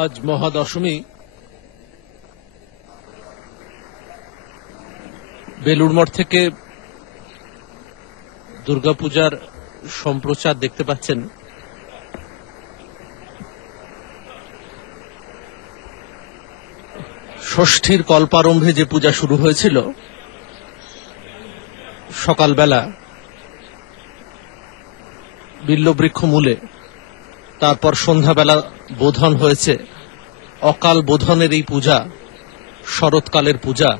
আজ মহাদশমী। বেলুড় মঠ থেকে দুর্গাপূজার সম্প্রচার দেখতে পাচ্ছেন। ষষ্ঠীর কল্পারম্ভে যে পূজা শুরু হয়েছিল সকালবেলা বিল্লবৃক্ষ মূলে, তারপর সন্ধ্যাবেলা বোধন হয়েছে। অকাল বোধনের এই পূজা শরৎকালের পূজা,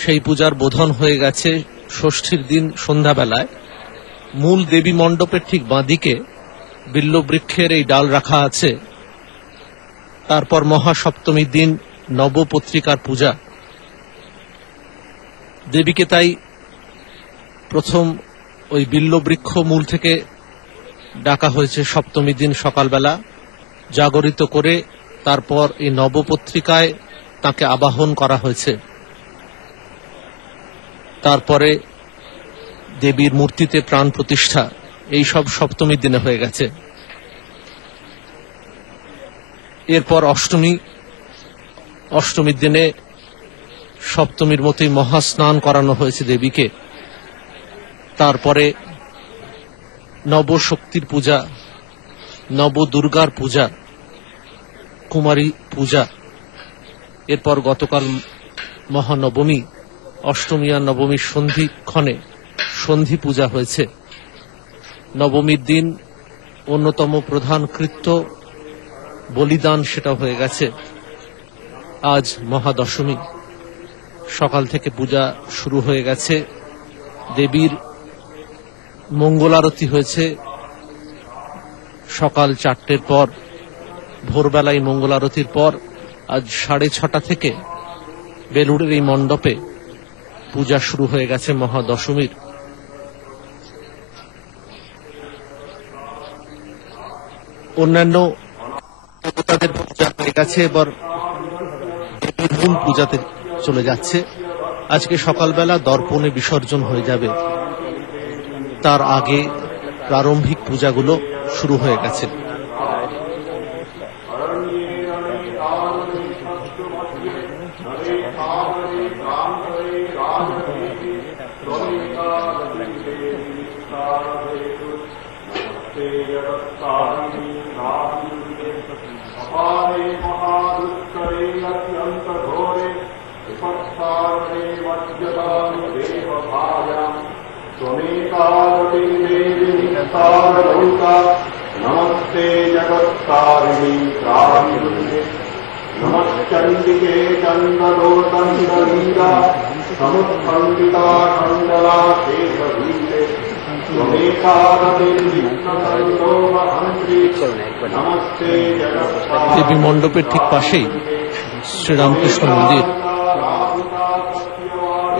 সেই পূজার বোধন হয়ে গেছে ষষ্ঠীর দিন সন্ধ্যাবেলায়। মূল দেবী মণ্ডপের ঠিক বাঁদিকে বিল্লবৃক্ষের এই ডাল রাখা আছে। তারপর মহাসপ্তমীর দিন নবপত্রিকার পূজা। দেবীকে তাই প্রথম ওই বিল্লবৃক্ষ মূল থেকে ডাকা হয়েছে সপ্তমীর দিন সকালবেলা, জাগরিত করে তারপর এই নবপত্রিকায় তাকে আবাহন করা হয়েছে। তারপরে দেবীর মূর্তিতে প্রাণ প্রতিষ্ঠা, এই সব সপ্তমীর দিনে হয়ে গেছে। এরপর অষ্টমীর দিনে সপ্তমীর মতোই মহাস্নান করানো হয়েছে দেবীকে। তারপরে নবশক্তির পূজা, নবদুর্গার পূজা, কুমারী পূজা। এরপর গতকাল মহানবমী, অষ্টমী আর নবমীর সন্ধিক্ষণে সন্ধি পূজা হয়েছে। নবমীর দিন অন্যতম প্রধান কৃত্য বলিদান, সেটা হয়ে গেছে। আজ মহাদশমী, সকাল থেকে পূজা শুরু হয়ে গেছে। দেবীর মঙ্গলারতি হয়েছে সকাল 4টের পর, ভোরবেলায় মঙ্গলারতির পর আজ 6:30 থেকে বেলুড়ের এই মণ্ডপে পূজা শুরু হয়ে গেছে মহাদশমীর। অন্যান্য দেবতাদের পূজা হয়ে গেছে, এবার দেবীর মূল পূজাতে চলে যাচ্ছে। আজকে সকালবেলা দর্পণে বিসর্জন হয়ে যাবে, তার আগে প্রারম্ভিক পূজাগুলো শুরু হয়ে গেছে। नमस्ते जगत्तारिणी प्राणिरुद्रे नमश्चंडिके चंद्रलोकंदलीला समुत्खंडिता खंडला शेषवीरे नमस्ते जगत्तारिणी। দেবী মণ্ডপের ঠিক পাশেই শ্রীরামকৃষ্ণ মন্দির।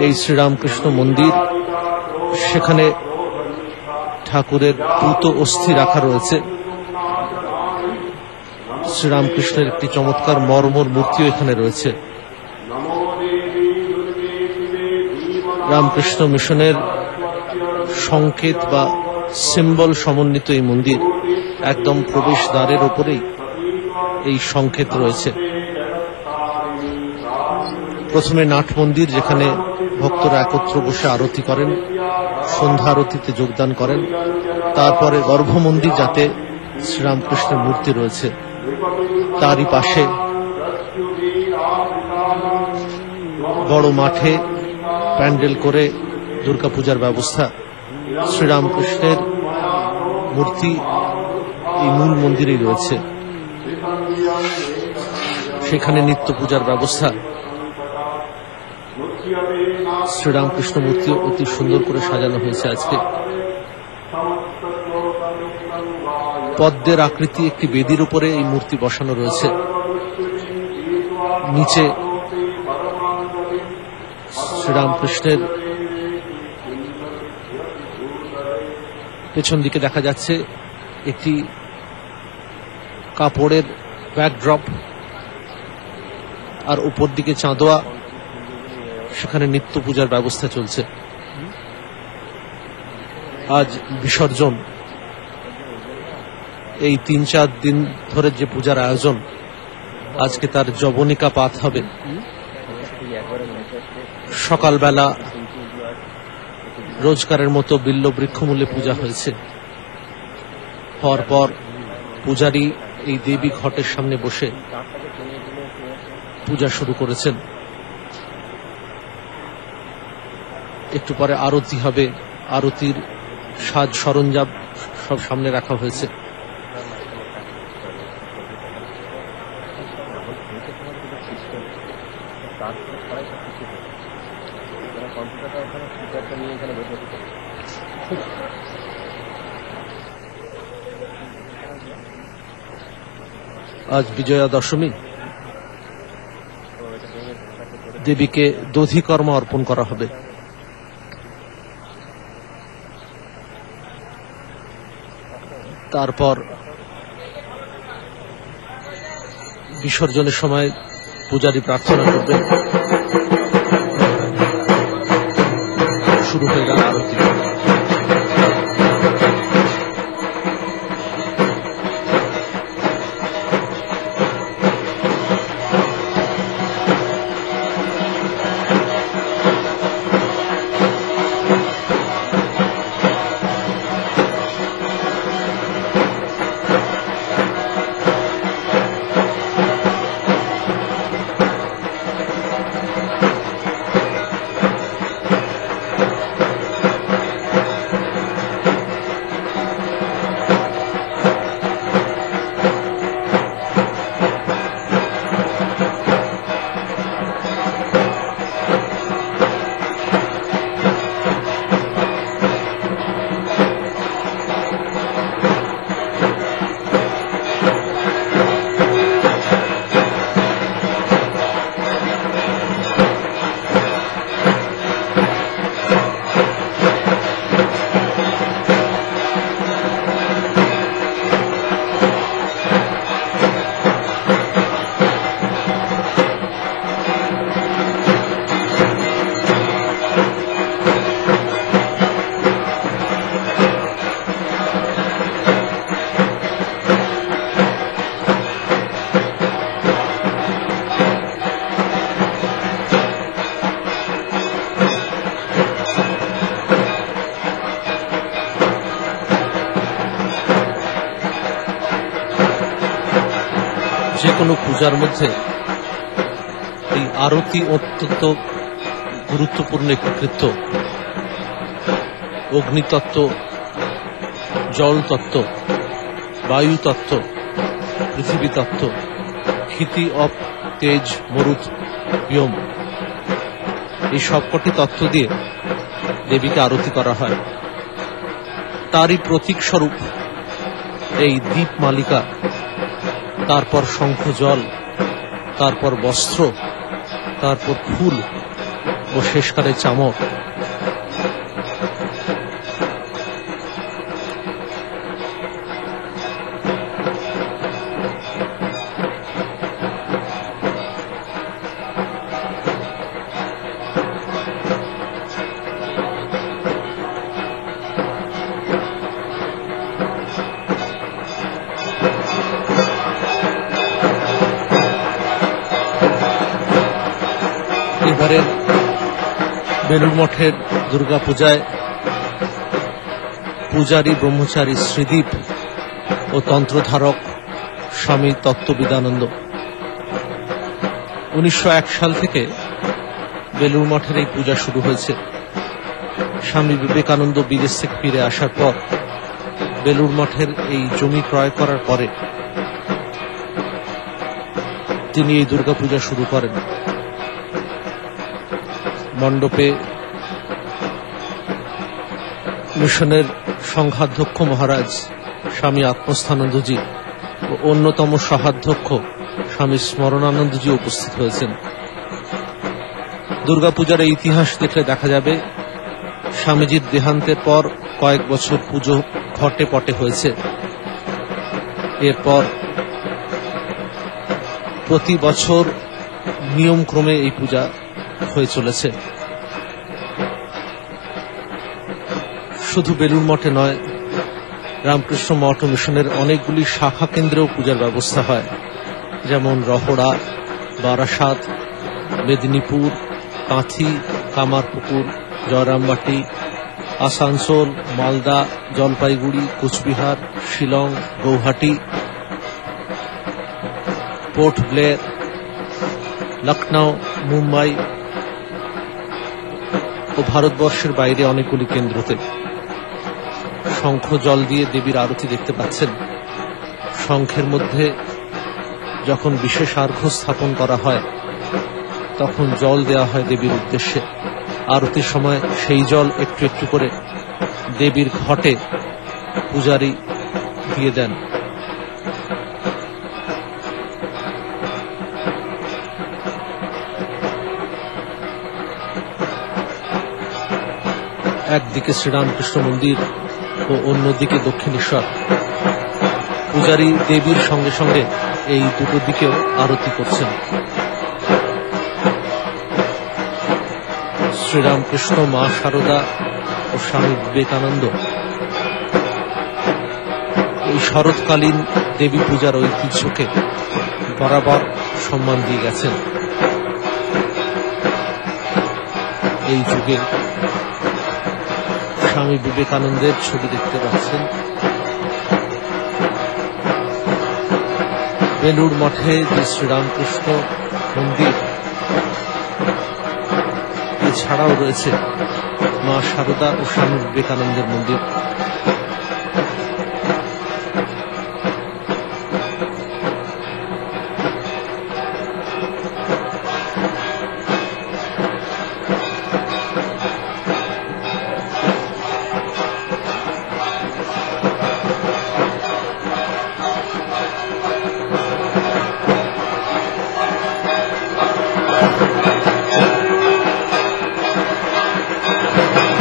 এই শ্রীরামকৃষ্ণ মন্দির, সেখানে ঠাকুরের পূত অস্থি রাখা রয়েছে। শ্রীরামকৃষ্ণের একটি চমৎকার মর্মর মূর্তিও এখানে রয়েছে। রামকৃষ্ণ মিশনের সংকেত বা সিম্বল সমন্বিত এই মন্দির, একদম প্রবেশ দ্বারের ওপরেই এই সংকেত রয়েছে। প্রথমে নাট মন্দির, যেখানে ভক্তরা একত্র বসে আরতি করেন, সন্ধ্যা আরতিতে যোগদান করেন। তারপরে গর্ভমন্দির, যাতে শ্রীরামকৃষ্ণের মূর্তি রয়েছে, তারই পাশে বড় মাঠে প্যান্ডেল করে দুর্গাপূজার ব্যবস্থা। শ্রীরামকৃষ্ণের মূর্তি এই মূল মন্দিরেই রয়েছে, সেখানে নিত্য পূজার ব্যবস্থা। শ্রীরামকৃষ্ণ মূর্তি অতি সুন্দর করে সাজানো হয়েছে আজকে। পদ্মের আকৃতি একটি বেদির উপরে এই মূর্তি বসানো রয়েছে। নিচে শ্রীরামকৃষ্ণের পেছন দিকে দেখা যাচ্ছে একটি কাপড়ের ব্যাকড্রপ, আর উপর দিকে চাঁদোয়া, সেখানে নিত্য পূজার ব্যবস্থা চলছে। আজ বিসর্জন, এই 3-4 দিন ধরে যে পূজার আয়োজন, আজকে তার যবনিকা পাত হবে। সকালবেলা রোজকারের মতো বিল্ল বৃক্ষমূলে পূজা হয়েছে। পরপর পূজারী এই দেবী ঘটের সামনে বসে পূজা শুরু করেছেন। একটু পরে আরতি হবে। আরতির সাজ সরঞ্জাম সব সামনে রাখা হয়েছে। আজ বিজয়া দশমী। দেবীকে দধিকর্ম অর্পণ করা হবে। তারপর বিসর্জনের সময় পূজারী প্রার্থনা করবেন। শুরু হয়ে গেল আরতি। যে কোনো পূজার মধ্যে এই আরতি অত্যন্ত গুরুত্বপূর্ণ একটি কৃত্য। অগ্নিতত্ত্ব, জল তত্ত্ব, বায়ু তত্ত্ব, পৃথিবী তত্ত্ব, ক্ষিতি অপ তেজ মরুত ব্যোম, এই সবকটি তত্ত্ব দিয়ে দেবীকে আরতি করা হয়। তারই প্রতীক স্বরূপ এই দীপ মালিকা, তারপর শঙ্খ জল, তারপর বস্ত্র, তারপর ফুল ও শেষকালে চামর। এবারের বেলুড় মঠের দুর্গাপূজায় পূজারী ব্রহ্মচারী শ্রীদীপ ও তন্ত্রধারক স্বামী তত্ত্ববিদানন্দ। 1901 সাল থেকে বেলুড় মঠের এই পূজা শুরু হয়েছে। স্বামী বিবেকানন্দ বিদেশ থেকে ফিরে আসার পর বেলুড় মঠের এই জমি ক্রয় করার পরে তিনি এই দুর্গাপূজা শুরু করেন। মণ্ডপে মিশনের সংঘাধ্যক্ষ মহারাজ স্বামী আত্মস্থানন্দজি ও অন্যতম সহাধ্যক্ষ স্বামী স্মরণানন্দজি উপস্থিত হয়েছেন। দুর্গাপূজার এই ইতিহাস দেখলে দেখা যাবে স্বামীজির দেহান্তের পর কয়েক বছর পুজো ঘটে পটে হয়েছে। এরপর প্রতি বছর নিয়মক্রমে এই পূজা হয়ে চলেছে। শুধু বেলুড় মঠে নয়, রামকৃষ্ণ মঠ ও মিশনের অনেকগুলি শাখা কেন্দ্রেও পূজার ব্যবস্থা হয়। যেমন রহড়া, বারাসাত, মেদিনীপুর, কাঁথি, কামারপুকুর, জয়রামবাটি, আসানসোল, মালদা, জলপাইগুড়ি, কোচবিহার, শিলং, গৌহাটি, পোর্ট ব্লেয়ার, লখনউ, মুম্বাই ও ভারতবর্ষের বাইরে অনেকগুলি কেন্দ্রতে শঙ্খ জল দিয়ে দেবীর আরতি দেখতে পাচ্ছেন। শঙ্খের মধ্যে যখন বিশেষ আর্ঘ্য স্থাপন করা হয় তখন জল দেওয়া হয় দেবীর উদ্দেশ্যে। আরতির সময় সেই জল একটু একটু করে দেবীর ঘটে পূজারী দিয়ে দেন। একদিকে শ্রীরামকৃষ্ণ মন্দির ও অন্যদিকে দক্ষিণেশ্বর। পূজারী দেবীর সঙ্গে সঙ্গে এই দুটো দিকেও আরতি করছেন। শ্রীরামকৃষ্ণ, মা শারদা ও স্বামী বিবেকানন্দ এই শরৎকালীন দেবী পূজার ঐতিহ্যকে বরাবর সম্মান দিয়ে গেছেন। এই যুগে স্বামী বিবেকানন্দের ছবি দেখতে পাচ্ছেন। বেলুর মঠে যে শ্রীরামকৃষ্ণ মন্দির, এছাড়াও রয়েছে মা শারদা ও স্বামী বিবেকানন্দের মন্দির।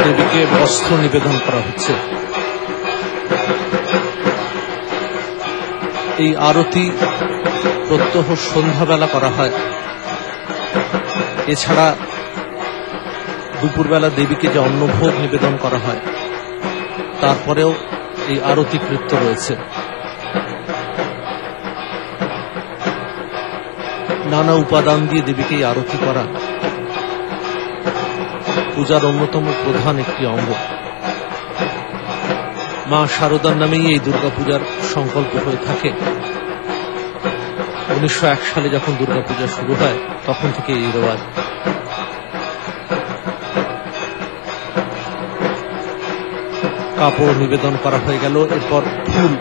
দেবীকে বস্ত্র নিবেদন করা হচ্ছে। এই আরতি প্রত্যহ সন্ধ্যাবেলা করা হয়। এছাড়া দুপুরবেলা দেবীকে যে অন্নভোগ নিবেদন করা হয় তারপরেও এই আরতি কৃত্য রয়েছে। নানা উপাদান দিয়ে দেবীকে এই আরতি করা পূজার অন্যতম প্রধান একটি অঙ্গ। মা শারদার নামেই এই দুর্গাপূজার সংকল্প হয়ে থাকে। 1901 সালে যখন দুর্গাপূজা শুরু হয় তখন থেকে এই রেওয়াজ। কাপড় নিবেদন করা হয়ে গেল, এরপর ফুল।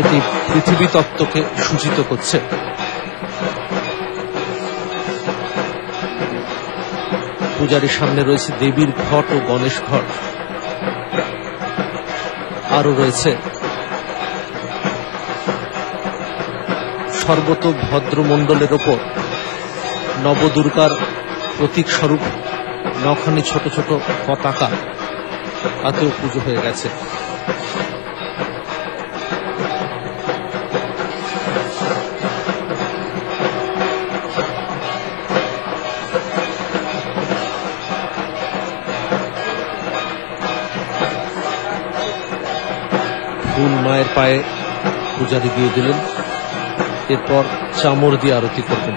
এটি পৃথিবী তত্ত্বকে সূচিত করছে। পূজারীর সামনে রয়েছে দেবীর ঘট ও গণেশ ঘট। আরো রয়েছে সর্বতোভদ্রমণ্ডলের ওপর নবদুর্গার প্রতীক স্বরূপ 9খানি ছোট ছোট পতাকা, তাতেও পুজো হয়ে গেছে। ফুল মায়ের পায়ে পূজারি দিয়ে দিলেন, এরপর চামড় দিয়ে আরতি করবেন।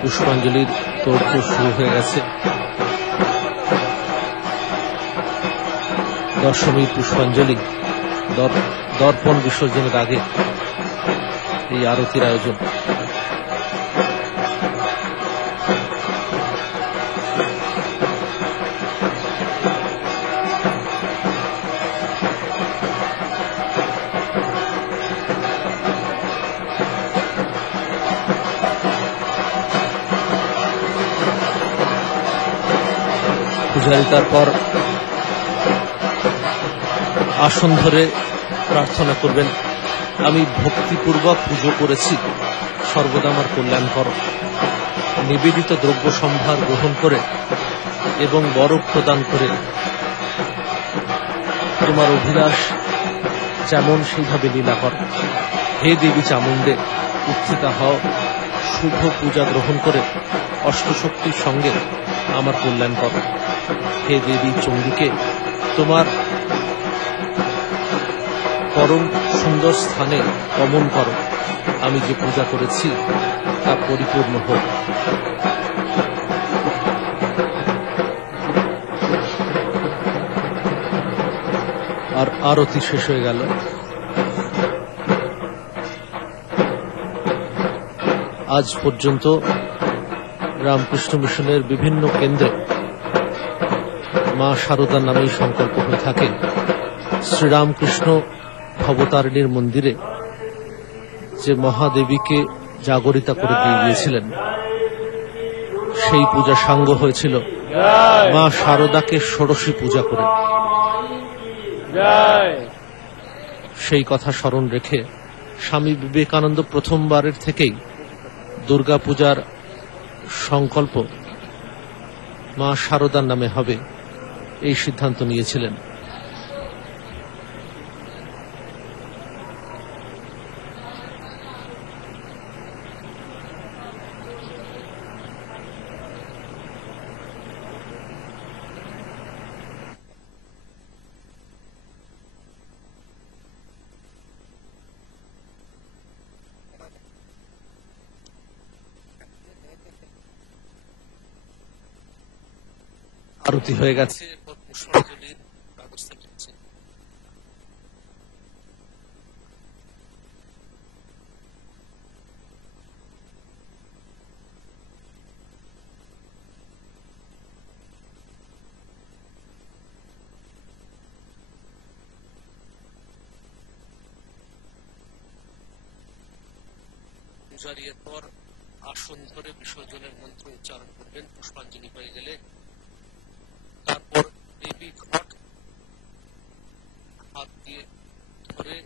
পুষ্পাঞ্জলির তোড়জোড় শুরু হয়ে গেছে। দশমীর পুষ্পাঞ্জলি, দর্পণ বিসর্জনের আগে এই আরতির আয়োজন। পূজারী তারপর আসন ধরে প্রার্থনা করবেন, আমি ভক্তিপূর্বক পুজো করেছি, সর্বদা আমার কল্যাণ করো। নিবেদিত দ্রব্য সম্ভার গ্রহণ করে এবং বরফ প্রদান করে তোমার অভিলাষ যেমন সেইভাবে লীলা কর। হে দেবী চামুণ্ডে, উত্থিতা হও, শুভ পূজা গ্রহণ করে অষ্টশক্তির সঙ্গে আমার কল্যাণ কর। হে দেবী চণ্ডীকে, তোমার পরম সুন্দর স্থানে গমন করো। আমি যে পূজা করেছি তা পরিপূর্ণ হোক। আর আরতি শেষ হয়ে গেল। আজ পর্যন্ত রামকৃষ্ণ মিশনের বিভিন্ন কেন্দ্রে মা শারদার নামেই সংকল্প হয়ে থাকে। শ্রীরামকৃষ্ণ ভবতারিণীর মন্দিরে যে মহাদেবীকে জাগরিতা করে দিয়ে গিয়েছিলেন, সেই পূজা সাঙ্গ হয়েছিল মা শারদাকে ষোড়শী পূজা করে। সেই কথা স্মরণ রেখে স্বামী বিবেকানন্দ প্রথমবারের থেকেই দুর্গা পূজার সংকল্প মা শারদার নামে হবে এই সিদ্ধান্ত নিয়েছিলেন। আরতি হয়ে গেছে, পুষ্পাঞ্জলির ব্যবস্থা চলছে। পূজারি এরপর আসন ধরে বিসর্জনের মন্ত্র উচ্চারণ করবেন। পুষ্পাঞ্জলি হয়ে গেলে তারপর দেবী ঘট হাত দিয়ে ধরে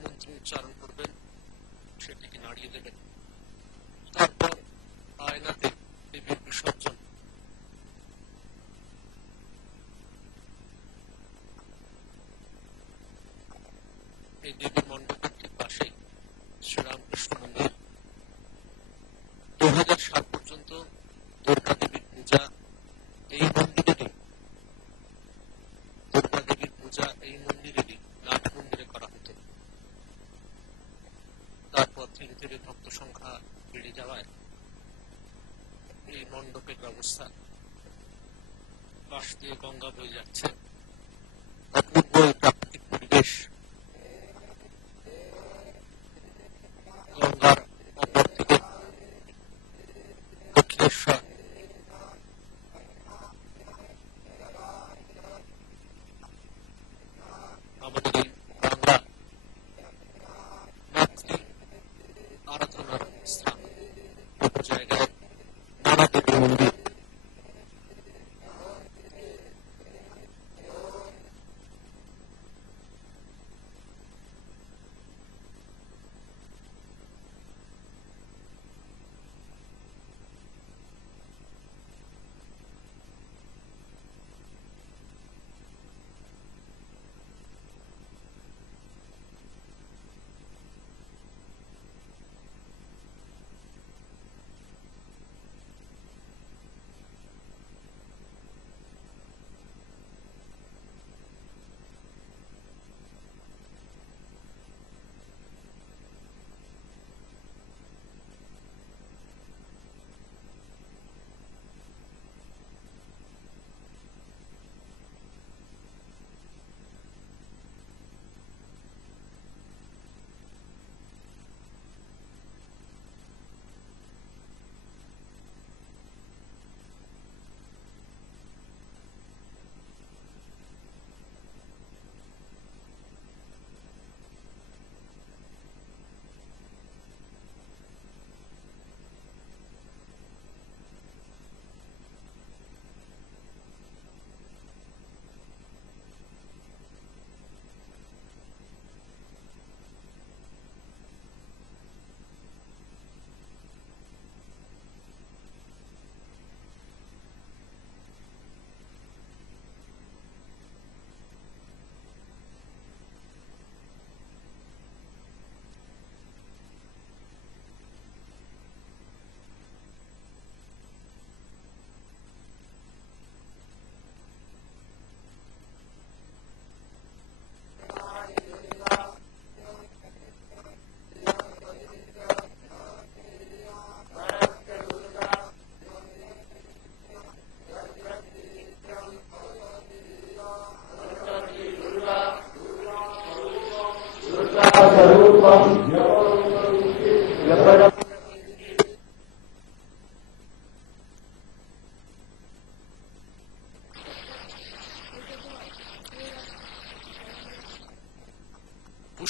মন্ত্র উচ্চারণ করবেন, সেটিকে নাড়িয়ে দেবেন। তারপর আয়নাতে দেবীর বিসর্জন। এই দেবীর মণ্ডপের ঠিক পাশেই শ্রীরামকৃষ্ণ মন্দির। 2007 পর্যন্ত দুর্গা দেবীর পূজা এই মন্দিরেরই নাট মন্দিরে করা হতো। তারপর ধীরে ধীরে ভক্ত সংখ্যা বেড়ে যাওয়ায় এই মণ্ডপের ব্যবস্থা। পাশ দিয়ে গঙ্গা বয়ে যাচ্ছে, অপূর্ব প্রাকৃতিক পরিবেশ। গঙ্গার অপর থেকে দক্ষিণেশ্বর, আমাদের এই বাংলা মাতৃ আরাধনার স্থান। দুটো জায়গায় নানা দেবী মন্দির।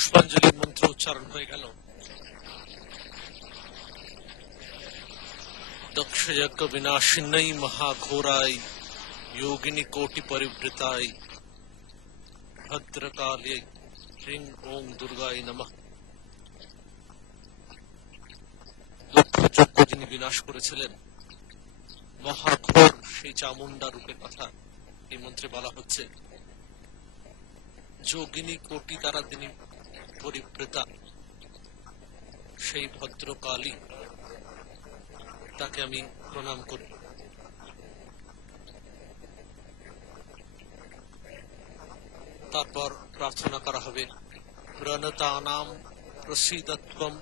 পুষ্পাঞ্জলি মন্ত্র উচ্চারণ হয়ে গেল। দক্ষ যজ্ঞ বিনাশিন্যৈ মহাঘোরায় योगिनी कोटि परिवृताय भद्रकाले ह्रीं ओं दुर्गाय नमः। দক্ষ যজ্ঞ যিনি বিনাশ করেছিলেন, মহাঘোর সেই চামুন্ডা রূপের কথা এই মন্ত্রে বলা হচ্ছে। যোগিনী কোটি দ্বারা তিনি পরিবৃতা, সেই ভদ্রকালী, তাকে আমি প্রণাম করি। তারপর প্রার্থনা করা হবে, প্রণতানাম প্রসীদত্বম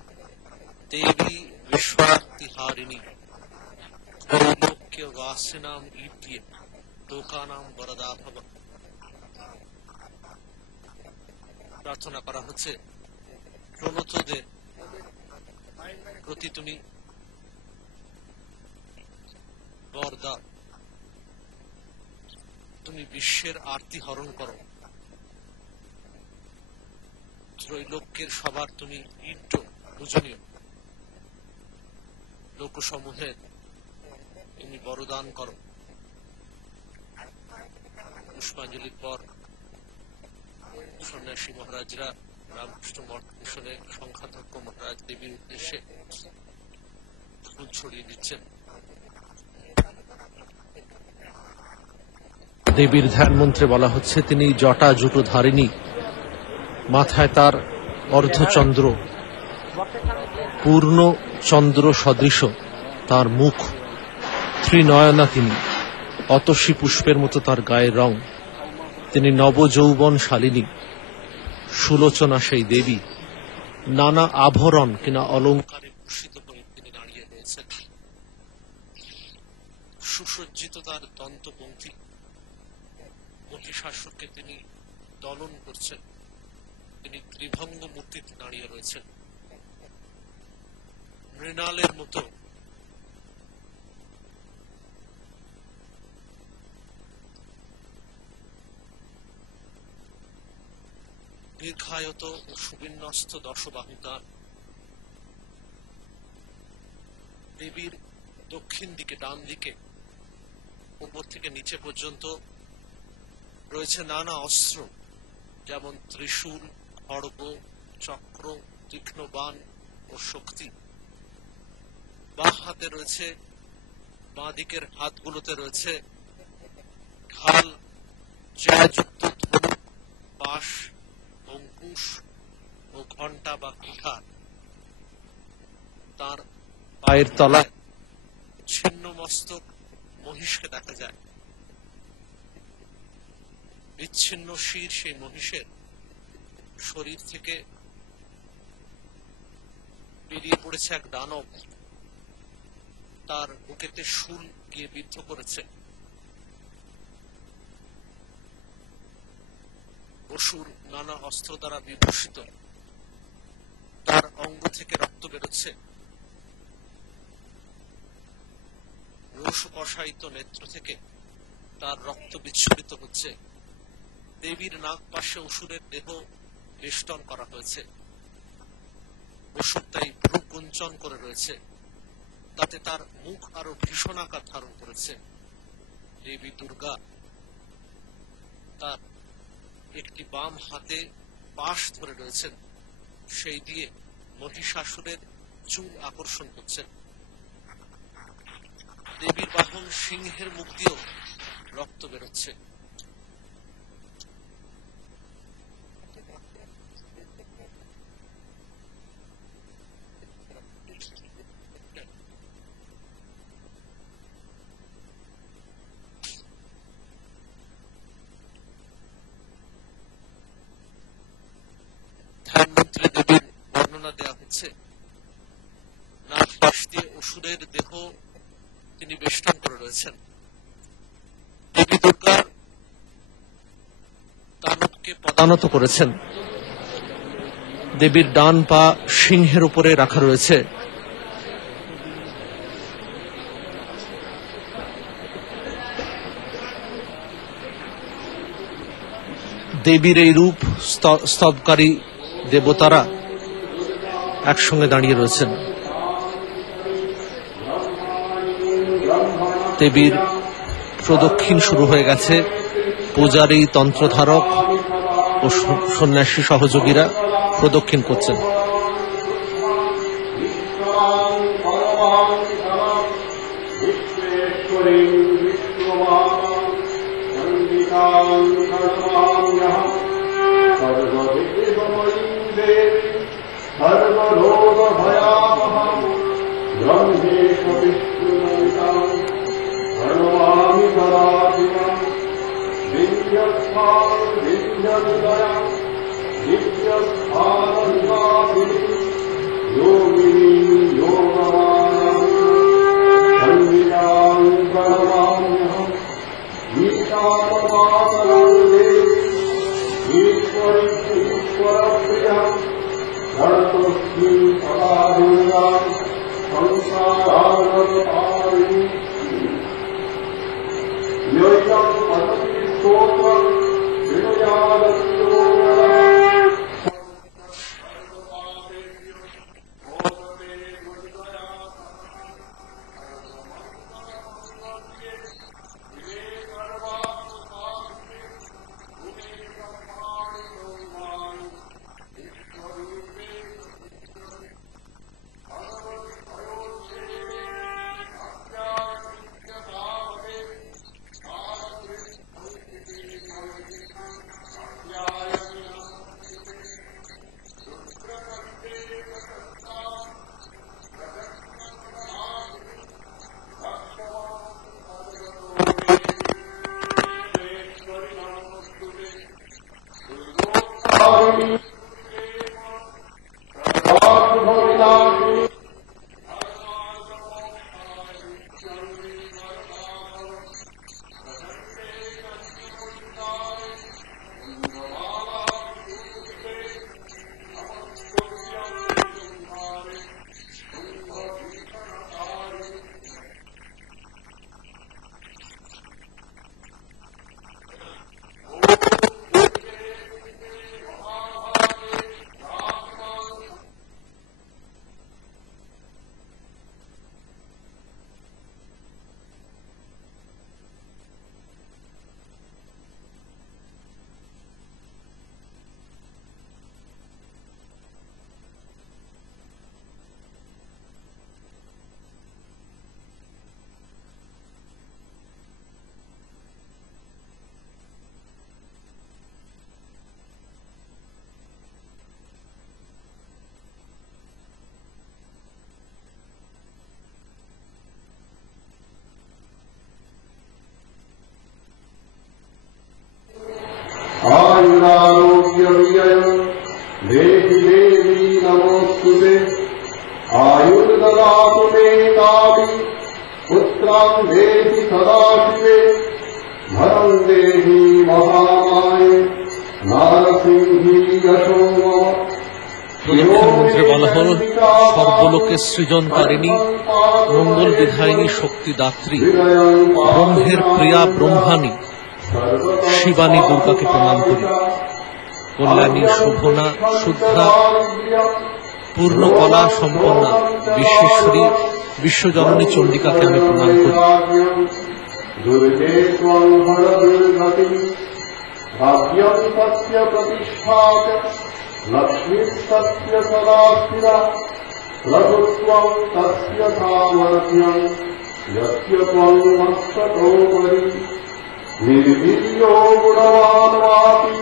দেবী বিশ্বরাত্তিহারিণী ত্রৈলোক্য বাসিনাম ইত্যে লোকানাম বরদা ভব। প্রার্থনা করা হচ্ছে, প্রণতদের প্রতি তুমি বরদা, তুমি বিশ্বের আরতি হরণ করো, ত্রৈলোক্যের সবার তুমি ইষ্ট পূজনীয়, লোকসমূহের তুমি বরদান করো। পুষ্পাঞ্জলির পর সন্ন্যাসী মহারাজরা রামকৃষ্ণ মঠ মিশনের সংখ্যাধ্যক্ষ মহারাজ দেবীর উদ্দেশ্যে ফুল ছড়িয়ে দিচ্ছেন। দেবীর ধ্যান মন্ত্রে বলা হচ্ছে, তিনি জটা জুটো ধারিণী, মাথায় তার অর্ধচন্দ্র, পূর্ণ চন্দ্র সদৃশ তার মুখ, ত্রিনয়না তিনি, অতসী পুষ্পের মতো তার গায়ের রং, তিনি নবযৌবন শালিনী, সুলোচনা সেই দেবী, নানা আভরণ কিনা অলঙ্কারে ভূষিত হয়ে তিনি দাঁড়িয়ে রয়েছেন। সুসজ্জিত তার দন্তপঙ্ক্তি, মহিষাসুরকে তিনি দলন করছেন, তিনি ত্রিভঙ্গ মূর্তিতে দাঁড়িয়ে রয়েছেন। মৃণালের মতো দীর্ঘায়ত ও সুবিন্যস্ত দশবাহু তার। দেবীর দক্ষিণ দিকে, ডান দিকে, উপর থেকে নিচে পর্যন্ত রয়েছে নানা অস্ত্র, যেমন ত্রিশূল, খড়গ, চক্র, তীক্ষ্ণ বাণ ও শক্তি। বাঁ হাতে রয়েছে, বাঁ দিকের হাতগুলোতে রয়েছে ঢাল, জয়যুক্ত ধনুক, পাশ, অঙ্কুশ ও ঘণ্টা বা কুঠার। তার পায়ের তলায় ছিন্ন মস্তক মহিষকে দেখা যায়। বিচ্ছিন্ন শির সেই মহিষের শরীর থেকে বেরিয়ে পড়েছে এক দানব, তার বুকেতে শূল গিয়ে বিদ্ধ করেছে। অসুর নানা অস্ত্র দ্বারা বিভূষিত, তার অঙ্গ থেকে রক্ত বেরোচ্ছে। রোষ কষায়িত নেত্র থেকে তার রক্ত বিচ্ছুরিত হচ্ছে। দেবীর নাক পাশে অসুরের দেহ বেষ্টন করা হয়েছে। অসুর তাই ভ্রু কুঞ্চন করে রয়েছে, তাতে তার মুখ আরো ভীষণ আকার ধারণ করেছে। দেবী দুর্গা তার একটি বাম হাতে পাশ ধরে রয়েছেন, সেই দিয়ে মহিষাসুরের চুল আকর্ষণ হচ্ছে। দেবীর বাহন সিংহের মুখ দিয়েও রক্ত বেরোচ্ছে। ধ্যানমন্ত্রে দেবীর বর্ণনা দেওয়া হচ্ছে, নাক পাশ দিয়ে অসুরের দেহ তিনি বেষ্টন করে রয়েছেন। দেবী দুর্গার দানবকে পদানত করেছেন। দেবীর ডান পা সিংহের উপরে রাখা রয়েছে। দেবীর এই রূপ স্তবকারী দেবতারা একসঙ্গে দাঁড়িয়ে রয়েছেন। দেবীর প্রদক্ষিণ শুরু হয়ে গেছে। পূজারী, তন্ত্রধারক ও সন্ন্যাসী সহযোগীরা প্রদক্ষিণ করছেন। आयुरारोग्यविजयम् देहि देवी नमोऽस्तुते आयुर्ददातु मे कामि पुत्रान् देहि सदाशिवे धनं देहि महामाये नारसिंही यशो মন্ত্রে বলা হল সর্বলোকে সৃজনকারিণী মঙ্গল বিধায়িনী শক্তিদাত্রী ব্রহ্মের প্রিয়া ব্রহ্মাণী শিবানী দুর্গাকে প্রণাম করি। কল্যাণী শোভনা শুদ্ধা পূর্ণ কলা সম্পন্না বিশ্বেশ্বরী বিশ্বজননী চণ্ডিকাকে আমি প্রণাম করি। लक्ष्मी सत्य सदा स्थिरा प्रभुत्वं तस्य सामर्थ्यं यस्य त्वं मस्तकोपरि निर्वीर्यो गुणवान् वापि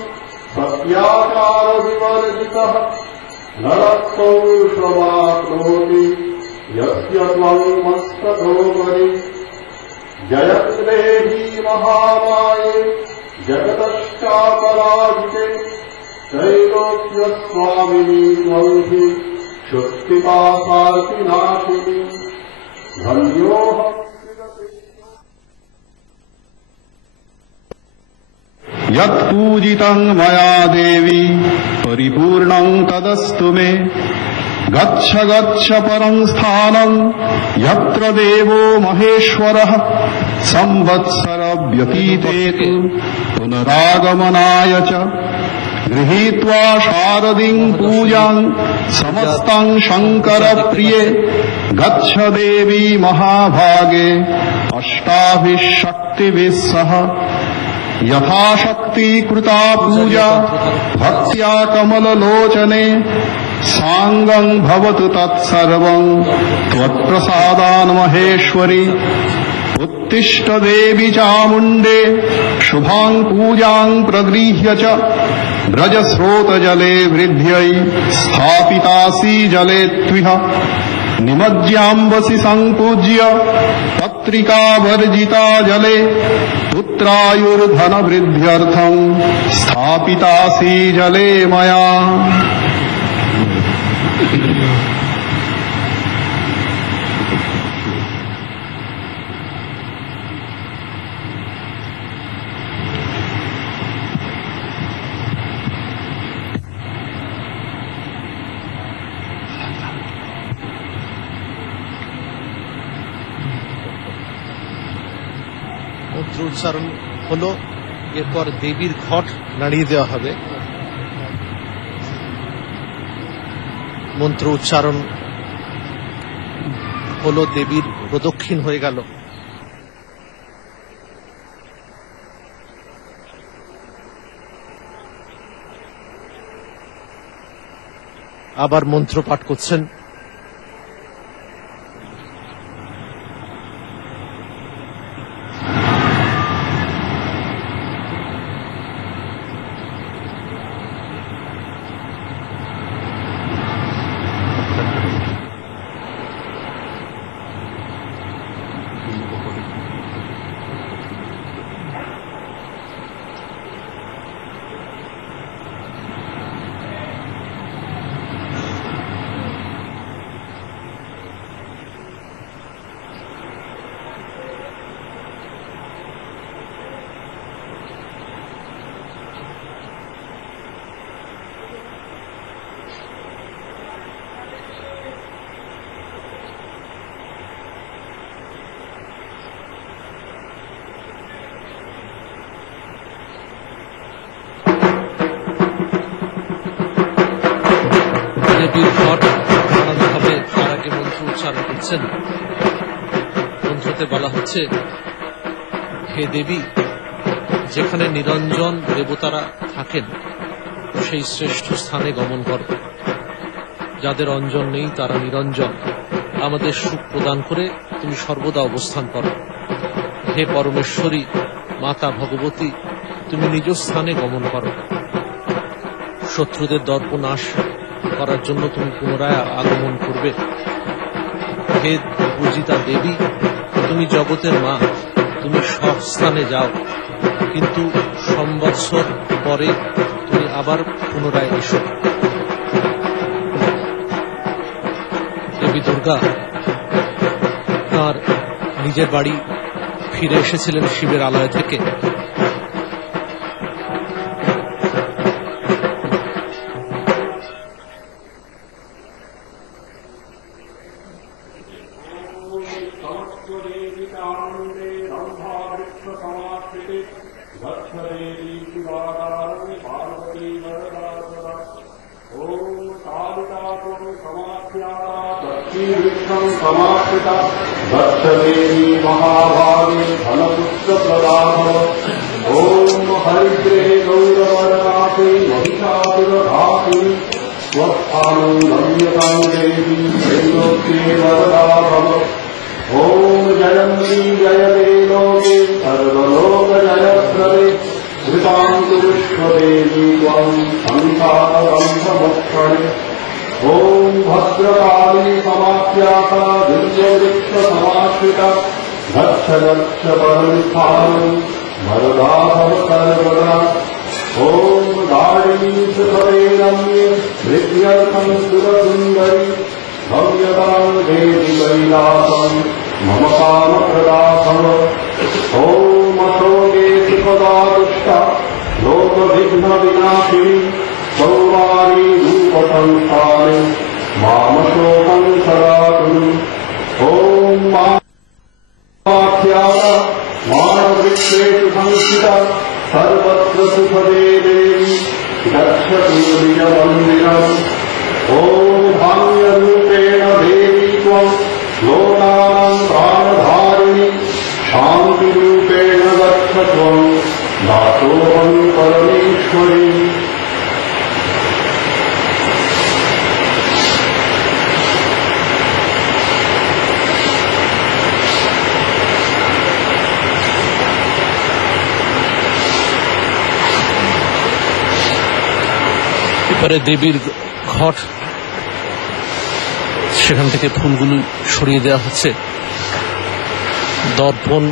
सत्याचार विवर्जितः नरपौरुषमाप्नोति यस्य त्वं मस्तकोपरि जयत्रेहि महामाये जगतश्चापराजिते त्रैलोक्य स्वामिनी त्वं हि शुक्तिपाशार्तिनाशिनी धन्योऽहं यत्पूजितं मया देवी परिपूर्णं तदस्तु मे गच्छ गच्छ परं स्थानं यत्र देवो महेश्वरः संवत्सर व्यतीतेतु पुनरागमनाय च गृहीत्वा शारदीं पूजां समस्तं शङ्करप्रिये गच्छ देवी महाभागे अष्टाभिः शक्तिभिः सह यथाशक्ति कृता पूजा भक्त्या कमललोचने साङ्गं भवतु तत्सर्वं त्वत्प्रसादान् महेश्वरि उत्तिष्ठ देवी चामुण्डे शुभां पूजां प्रगृह्य च ब्रजस्रोतजले वृद्ध्यै स्थापितासि जले त्विह निमज्याम्बसि संपूज्य पत्रिकावर्जिता जले पुत्रायुर्धनवृद्ध्यर्थं स्थापितासि जले मया। মন্ত্র উচ্চারণ হলো, এরপর দেবীর ঘট নাড়িয়ে দেওয়া হবে। মন্ত্র উচ্চারণ হলো, দেবীর প্রদক্ষিণ হয়ে গেল। আবার মন্ত্র পাঠ করছেন। দেবীর ঘট নানান ভাবে তার আগে মন্ত্র উচ্চারণ করছেন। মন্ত্রতে বলা হচ্ছে, হে দেবী, যেখানে নিরঞ্জন দেবতারা থাকেন সেই শ্রেষ্ঠ স্থানে গমন কর। যাদের অঞ্জন নেই তারা নিরঞ্জন, আমাদের সুখ প্রদান করে তুমি সর্বদা অবস্থান করো। হে পরমেশ্বরী মাতা ভগবতী, তুমি নিজ স্থানে গমন করো। শত্রুদের দর্প নাশ করার জন্য তুমি পুনরায় আগমন করবে। হে পূজিতা দেবী, তুমি জগতের মা, তুমি স্বস্থানে যাও, কিন্তু সম্বৎসর পরে তুমি আবার পুনরায় এসো। দেবী দুর্গা তার নিজের বাড়ি ফিরে এসেছিলেন শিবের আলয় থেকে। समाप्ता दक्षदेवी महाभागे धनपुत्रप्रदाः ॐ हरिद्रे गौरवरनाथे महिषासुरघातिनि स्वस्थानं नम्यतां देवी त्रैलोक्ये वरदा भव। ॐ जयन्ती जयते लोके सर्वलोकजयप्रदे कृतान्तु विश्वदेवी त्वं संसारबन्धमोक्षणे। ॐ भद्रकाली समाख्याता दिव्यवृक्ष समाश्रिता गच्छ गच्छ परस्थानं वरदा भव सर्वदा। ॐ दारिणी सुखदे रम्ये हृद्यर्थं सुरसुन्दरि भव्यतां देवी कैलासं मम कामप्रदा भव। ॐ अशोके सुखदा दुष्टा लोकविघ्नविनाशिनी सौवारी रूपसंस्थाने मामशोकं सदा कुरु। ॐ माख्याता मानवृक्षेषु संस्थिता सर्वत्र सुखदे देवी गच्छतु निजमन्दिरम् ॐ भाग्यरूपेण देवी त्वं लोकानां प्राणधारिणी शान्तिरूपेण गच्छ त्वं दासोऽहं परमेश्वरी। এবারে দেবীর ঘট, সেখান থেকে ফুলগুলো সরিয়ে দেওয়া হচ্ছে, দর্পণ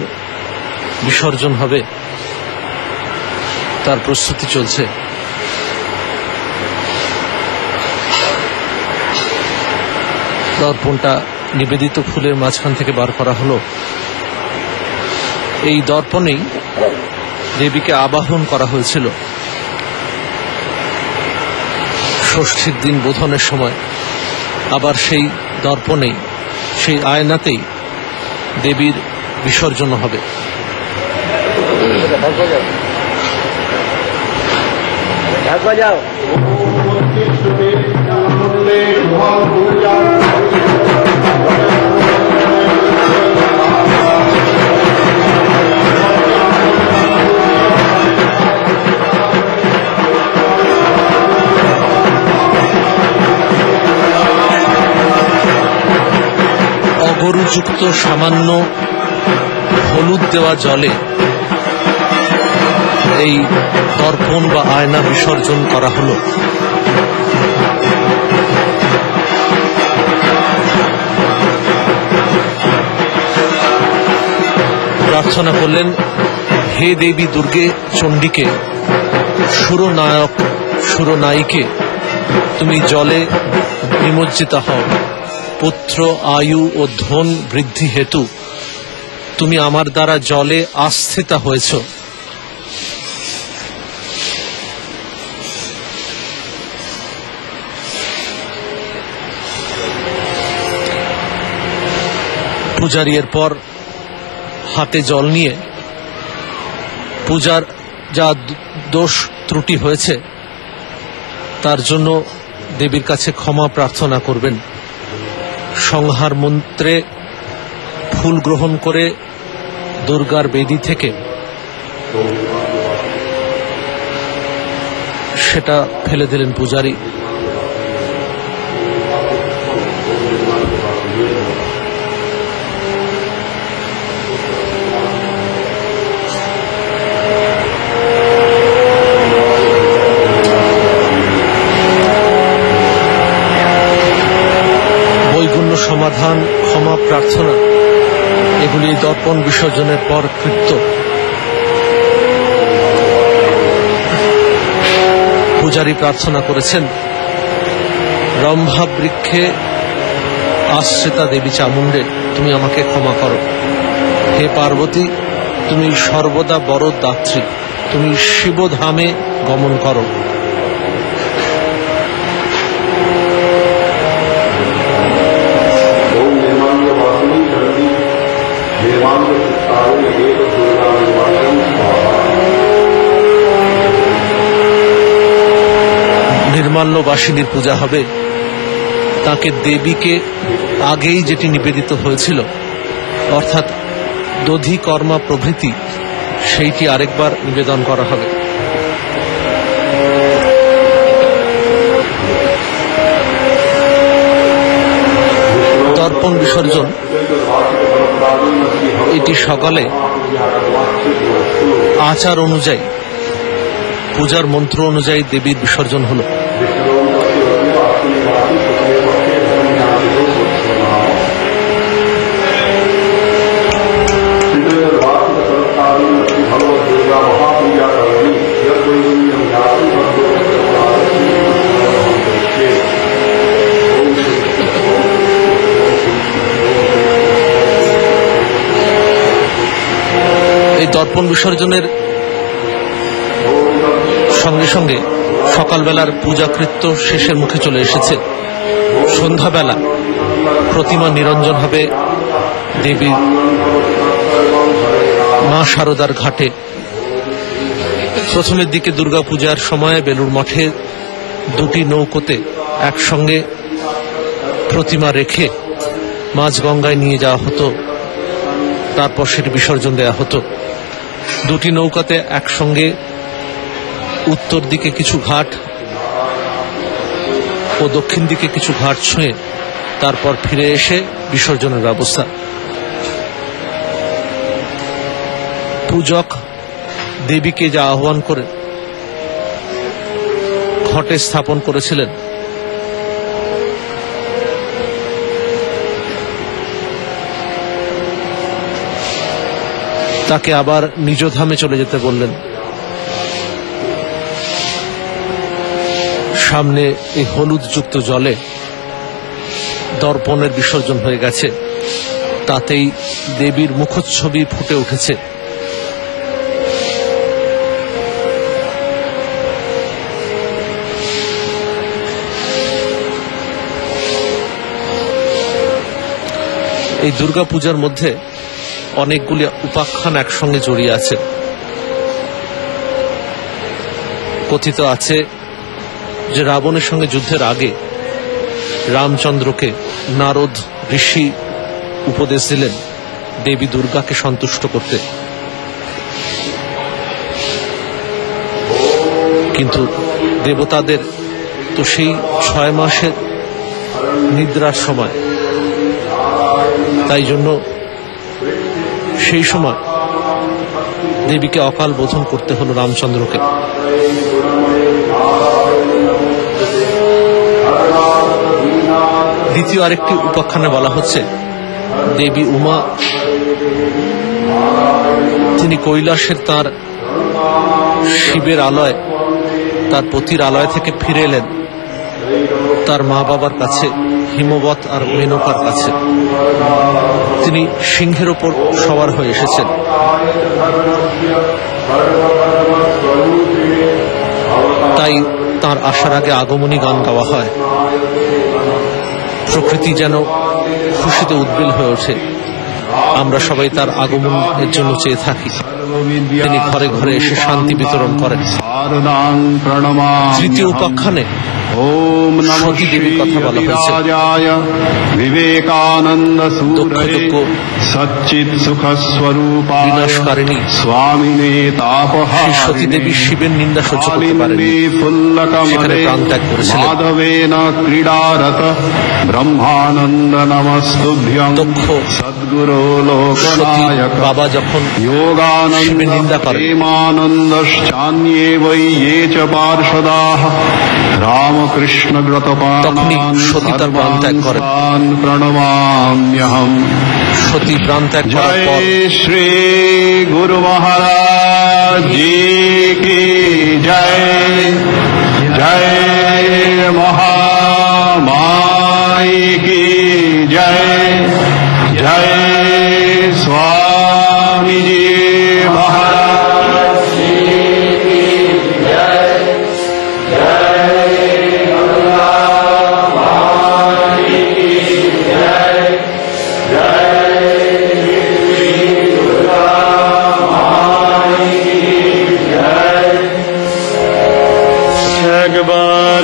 বিসর্জন হবে, তার প্রস্তুতি চলছে। দর্পণটা নিবেদিত ফুলের মাঝখান থেকে বার করা হলো। এই দর্পণেই দেবীকে আবাহন করা হয়েছিল ষষ্ঠীর দিন বোধনের সময়। আবার সেই দর্পণেই, সেই আয়নাতেই দেবীর বিসর্জন হবে। অগরুযুক্ত সামান্য হলুদ দেওয়া জলে এই দর্পণ বা আয়না বিসর্জন করা হলো। প্রার্থনা করলেন, হে দেবী দুর্গে চণ্ডীকে, সুরনায়ক সুরনায়িকে, তুমি জলে নিমজ্জিতা হও। পুত্র আয়ু ও ধন বৃদ্ধি হেতু তুমি আমার দ্বারা জলে আস্থিতা হয়েছ। পূজারী এরপর হাতে জল নিয়ে পূজার যা দোষ ত্রুটি হয়েছে তার জন্য দেবীর কাছে ক্ষমা প্রার্থনা করবেন। সংহার মন্ত্রে ফুল গ্রহণ করে দুর্গার বেদি থেকে সেটা ফেলে দিলেন পূজারী। সমাধান, ক্ষমা প্রার্থনা, এগুলি দর্পণ বিসর্জনের পর কৃত্য। পূজারী প্রার্থনা করেছেন, রম্ভা বৃক্ষে আশ্রিতা দেবী চামুণ্ডে, তুমি আমাকে ক্ষমা করো। হে পার্বতী, তুমি সর্বদা বড় দাত্রী, তুমি শিবধামে গমন করো। নির্মাল্যবাসিনীর পূজা হবে। তাকে দেবীকে আগেই যেটি নিবেদিত হয়েছিল, অর্থাৎ দধি কর্মা প্রভৃতি, সেইটি আরেকবার নিবেদন করা হবে। দর্পণ বিসর্জন এটি সকালে আচার অনুযায়ী, পূজার মন্ত্র অনুযায়ী দেবীর বিসর্জন হল। এই দর্পণ বিসর্জনের সঙ্গে সঙ্গে সকালবেলার পূজাকৃত্য শেষের মুখে চলে এসেছে। সন্ধ্যাবেলা প্রতিমা নিরঞ্জন হবে দেবী মা শারদার ঘাটে। প্রথমের দিকে দুর্গাপূজার সময় বেলুড় মঠে দুটি নৌকোতে একসঙ্গে প্রতিমা রেখে মাঝ গঙ্গায় নিয়ে যাওয়া হতো, তারপর সেটি বিসর্জন দেওয়া হতো। দুটি নৌকাতে একসঙ্গে উত্তর দিকে কিছু ঘাট ও দক্ষিণ দিকে কিছু ঘাট ছুঁয়ে তারপর ফিরে এসে বিসর্জনের ব্যবস্থা। পূজক দেবীকে যা আহ্বান করে ঘটে স্থাপন করেছিলেন, তাকে আবার নিজ ধামে চলে যেতে বললেন। সামনে এই হলুদ যুক্ত জলে দর্পণের বিসর্জন হয়ে গেছে, তাতেই দেবীর মুখচ্ছবি ফুটে উঠেছে। এই দুর্গাপূজার মধ্যে অনেকগুলি উপাখ্যান একসঙ্গে জড়িয়ে আছে। কথিত আছে যে রাবণের সঙ্গে যুদ্ধের আগে রামচন্দ্রকে নারদ ঋষি উপদেশ দিলেন দেবী দুর্গাকে সন্তুষ্ট করতে, কিন্তু দেবতাদের তো সেই 6 মাসের নিদ্রার সময়, তাই জন্য সেই সময় দেবীকে অকাল বোধন করতে হলো রামচন্দ্রকে। দ্বিতীয় আরেকটি উপাখ্যানে বলা হচ্ছে দেবী উমা তিনি কৈলাসের তার শিবের আলয়, তার পতির আলয় থেকে ফিরে এলেন তার মা বাবার কাছে, হিমবত আর মেনকার কাছে। তিনি সিংহের ওপর সওয়ার হয়ে এসেছেন। তাই তার আসার আগে আগমনী গান গাওয়া হয়। প্রকৃতি যেন খুশিতে উদ্বেল হয়ে ওঠে। আমরা সবাই তার আগমনের জন্য চেয়ে থাকি। তিনি ঘরে ঘরে এসে শান্তি বিতরণ করেন। তৃতীয় উপাখ্যানে সতী দেবীর কথা বলা হয়েছে। বিবেকানন্দ দক্ষ সচ্চিৎ সুখ স্বরূপা বিনাশকারিণী স্বামিনে তাপহারিণী সতী দেবী শিবের নিন্দা সহ্য করতে পারেননি, সেখানে প্রাণ ত্যাগ করেছিলেন। মাধবেন ক্রীড়ারত ব্রহ্মানন্দ নমস্তুভ্যং দক্ষ সদ্গুরু সতী লোকনায়ক বাবা যখন শিবের নিন্দা করেন, প্রেমানন্দশ্চান্যে বৈ ये च पार्षदाः रामकृष्ण তখনই সতী তার প্রাণ ত্যাগ করেন। प्रणमाम्यहम् সতী প্রাণ ত্যাগ করার পর जय श्री गुरु महाराज जी की जय, जय महामाई की जय, जय स्वामी जी महाराज जी की जय, जय गंगा माई की जय, जय श्री दुर्गा माई की जय। একবার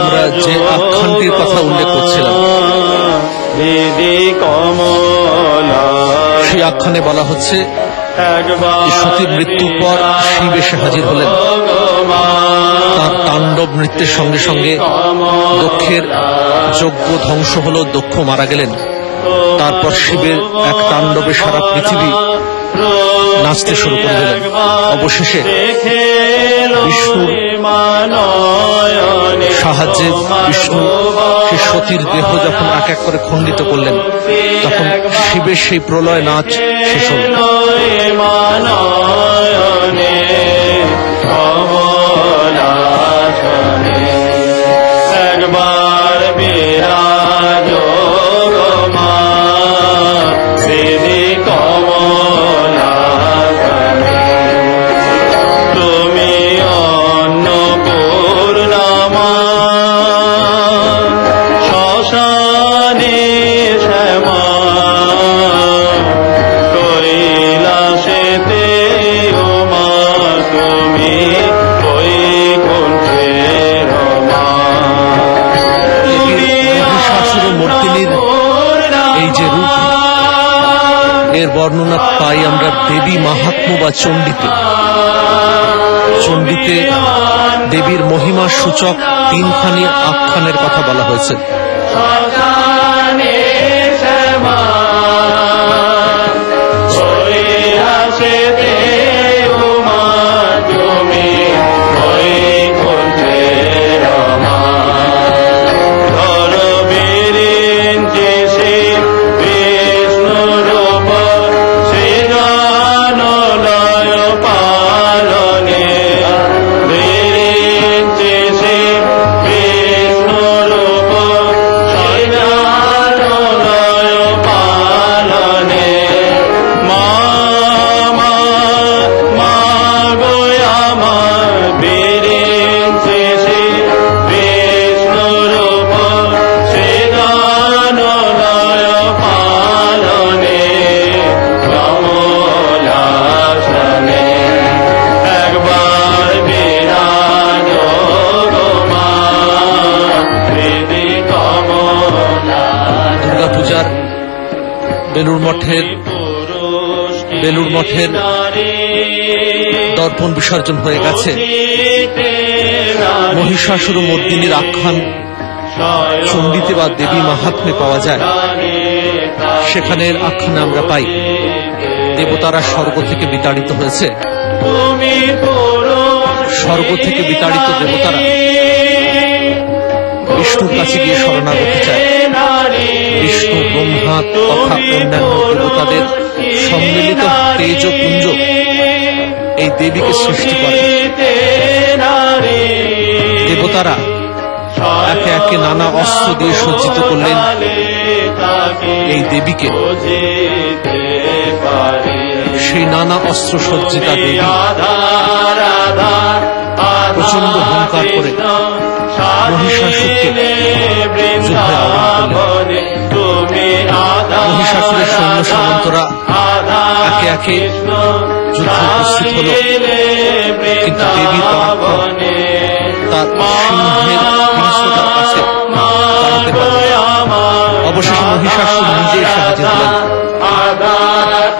আমরা যে আখ্যানটির কথা উল্লেখ করছিলাম, দিদি কমলা, সেই আখ্যানে বলা হচ্ছে যে সতীর মৃত্যুর পর শিব এসে হাজির হলেন। তার তাণ্ডব নৃত্যের সঙ্গে সঙ্গে দক্ষের যজ্ঞ ধ্বংস হল, দক্ষ মারা গেলেন। তারপর শিবের এক তাণ্ডবে সারা পৃথিবী নাচতে শুরু করে দিলেন। অবশেষে বিষ্ণুর সাহায্যে বিষ্ণু সে সতীর দেহ যখন এক এক করে খণ্ডিত করলেন, তখন শিবের সেই প্রলয় নাচ শেষ হল। কৈলাসেতে এর বর্ণনা পাই আমরা দেবী মাহাত্ম্য বা চণ্ডীতে। চণ্ডীতে দেবীর মহিমা সূচক তিনখানি আখ্যানের কথা বলা হয়েছে। বেলুর মঠের দর্পণ বিসর্জন হয়ে গেছে। মহিষাসুর মর্দিনীর আখ্যান চণ্ডীতে বা দেবী মাহাত্ম্যে পাওয়া যায়। সেখানের আখ্যানে আমরা পাই দেবতারা স্বর্গ থেকে বিতাড়িত হয়েছে। স্বর্গ থেকে বিতাড়িত দেবতারা বিষ্ণুর কাছে গিয়ে শরণাগতি চায়। বিষ্ণু, ব্রহ্মা তথা অন্যান্য দেবতাদের সম্মিলিত তেজপুঞ্জ এই দেবীকে সৃষ্টি করে। দেবতারা একে একে নানা অস্ত্র দিয়ে সজ্জিত করলেন এই দেবীকে। সেই নানা অস্ত্র সজ্জিতা দেবী প্রচন্ড হুঙ্কার করে মহিষাসুরকে যুদ্ধে আহ্বান করলেন। মহিষাসুরের সৈন্য সামন্তরা একে একে যুদ্ধে উপস্থিত হল, কিন্তু দেবী তার সিংহের হিংস্রতার কাছে দাঁড়াতে পারল। অবশেষে মহিষাসুর নিজে এসে হাজির হলেন।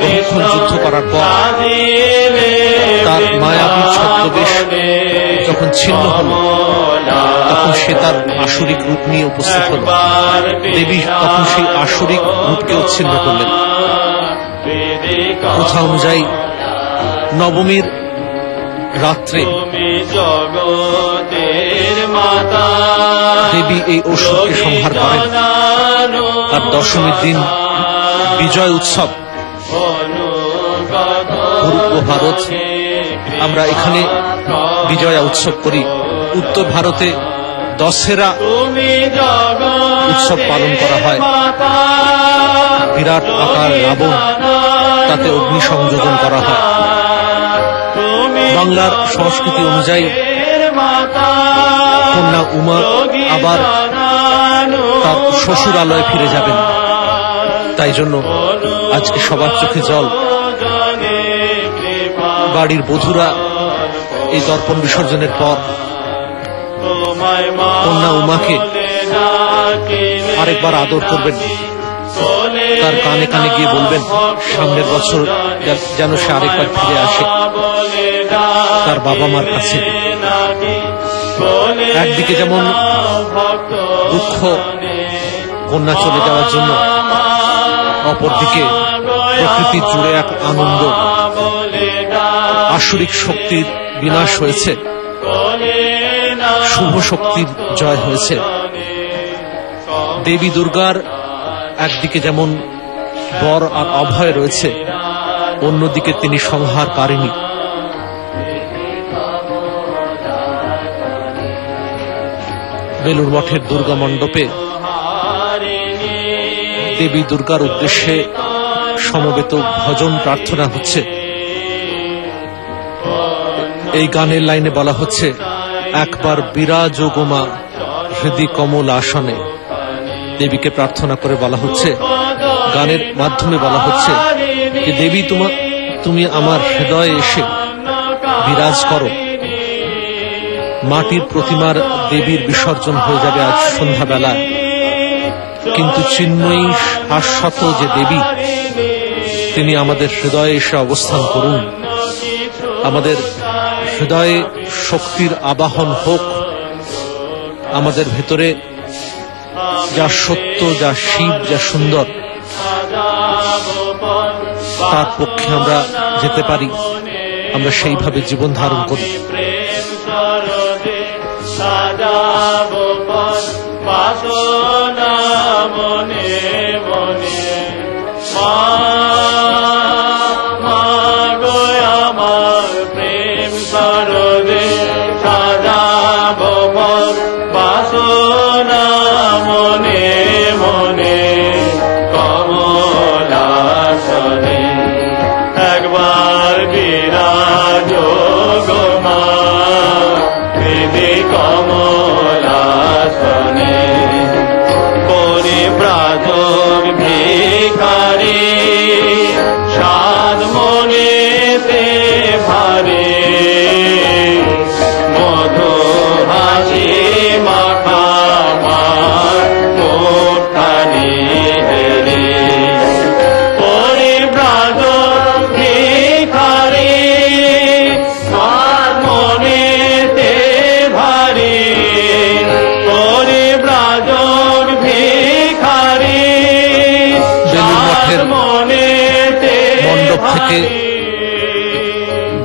বহুক্ষণ যুদ্ধ করার পর তার মায়াবী ছদ্মবেশ যখন ছিন্ন হল, তখন সে তার আসরিক রূপ নিয়ে উপস্থিত হল। দেবী তখন সেই আসরিক রূপকে ছিন্ন করলেন। প্রথা অনুযায়ী নবমীর রাত্রে দেবী এই অসুরকে সংহার করেন। আর দশমীর দিন বিজয় উৎসব পূর্ব ভারত, আমরা এখানে বিজয়া উৎসব করি। উত্তর ভারতে দশেরা উৎসব পালন করা হয়। বিরাট আকার রাবণ, তাতে অগ্নি সংযোজন করা হয়। বাংলার সংস্কৃতি অনুযায়ী কন্যা উমা আবার তার শ্বশুরালয়ে ফিরে যাবেন। তাই জন্য আজকে সবার চোখে জল। বাড়ির বধূরা এই দর্পণ বিসর্জনের পর কন্যা উমাকে আরেকবার আদর করবেন। তার কানে কানে গিয়ে বলবেন সামনের বছর যেন সে আরেকবার ফিরে আসে তার বাবা মার কাছে। একদিকে যেমন দুঃখ কন্যা চলে যাওয়ার জন্য, অপরদিকে প্রকৃতির জুড়ে এক আনন্দ। আসরিক শক্তির বিনাশ হয়েছে, শুভ শক্তির জয় হয়েছে। দেবী দুর্গার একদিকে যেমন বর আর অভয় রয়েছে, অন্যদিকে তিনি সংহারকারিণী। বেলুর মঠের দুর্গা মণ্ডপে দেবী দুর্গার উদ্দেশ্যে সমবেত ভজন প্রার্থনা হচ্ছে। এই গানের লাইনে বলা হচ্ছে, একবার বিরাজ গোমা হৃদি কমল আসনে। দেবীকে প্রার্থনা করে বলা হচ্ছে, গানের মাধ্যমে বলা হচ্ছে যে দেবী তুমি আমার হৃদয়ে এসে বিরাজ করো। মাটির প্রতিমার দেবীর বিসর্জন হয়ে যাবে আজ সন্ধ্যাবেলায়, কিন্তু চিন্ময়ী শাশ্বত যে দেবী তিনি আমাদের হৃদয়ে এসে অবস্থান করুন, আমাদের হৃদয়ে শক্তির আবাহন হোক, আমাদের ভেতরে যা সত্য, যা শিব, যা সুন্দর, তার পক্ষে আমরা যেতে পারি, আমরা সেইভাবে জীবন ধারণ করি।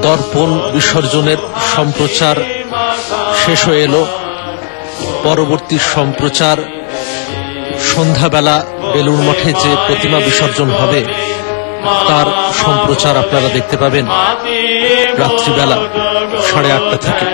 দর্পণ বিসর্জনের সম্প্রচার শেষ হয়ে এলো। পরবর্তী সম্প্রচার সন্ধ্যাবেলা বেলুড় মঠে যে প্রতিমা বিসর্জন হবে তার সম্প্রচার আপনারা দেখতে পাবেন রাত্রিবেলা 8:30 থেকে।